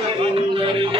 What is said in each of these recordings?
Hallelujah.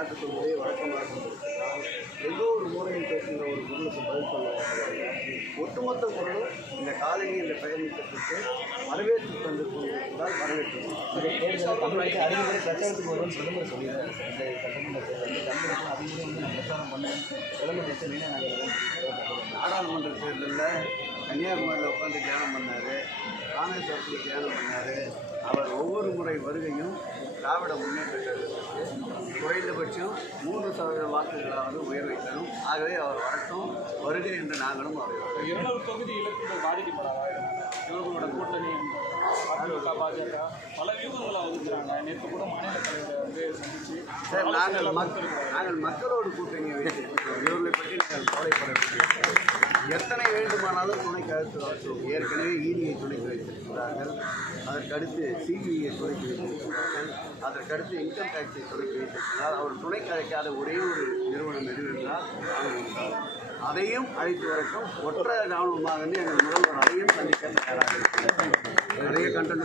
குற்றச்சாட்டு சொல்வதை வழக்கமாக கொண்டிருக்கிறார். எல்லோரு மூலையும் பேசுகிற ஒரு குரலுக்கு பதில் சொல்ல ஒட்டுமொத்த குரலும் இந்த காலனி இந்த பெயர் நீக்கத்திற்கு வரவேற்பு தந்து கொண்டிருந்தால் வரவேற்று அதிகமுறை பிரச்சாரத்துக்கு வரும்னு பிரதமர் சொல்லியிருக்காரு சட்டமன்ற தேர்தல் வந்து நான் பிரச்சாரம் பண்ணேன் பிரதமர் நகரில் நாடாளுமன்ற தேர்தலில் கன்னியாகுமரியில் உட்காந்து தியானம் பண்ணார். ராமேஸ்வரத்தில் தியானம் பண்ணார். அவர் ஒவ்வொரு முறை வருகையும் திராவிட முன்னேற்ற கழகத்திற்கு குறைந்தபட்சம் மூன்று சதவீத வாக்குகளாவது உயர்வை தரும் ஆகவே அவர் வரட்டும் வருகை என்று நாங்களும் அவரை. இருநூறு தொகுதி இழப்புகள் பாதிக்கப்படாதா இவர்களோட கூட்டணி அதிமுக பாஜக பல வியூகங்களை ஒதுக்குறாங்க நேற்று கூட மாநில தலைவரை வந்து சந்திச்சு சார் நாங்கள் மக் நாங்கள் மக்களோடு கூட்டணி இவர்களை பற்றி நாங்கள் கவலைப்படவில்லை. எத்தனை வேண்டுமானாலும் துணை கருத்து வாழ்த்துவோம் ஏற்கனவே இடியை துணைக்கு வைத்திருக்கிறார்கள். அதற்கடுத்து சிபிஐயை துணைக்கு வைத்திருக்கிறார்கள். அதற்கடுத்து இன்கம் டேக்ஸை துணைக்கு வைத்திருக்கிறார். அவர் துணை கலைக்காத ஒரே ஒரு நிறுவனம் எதுவென்றால் அதையும் அழைத்து வரைக்கும் ஒற்றை ராணுவமாக எங்கள் முதல்வர் அதையும் சந்திக்க தயாராக இருக்கிறார். కంటెంట్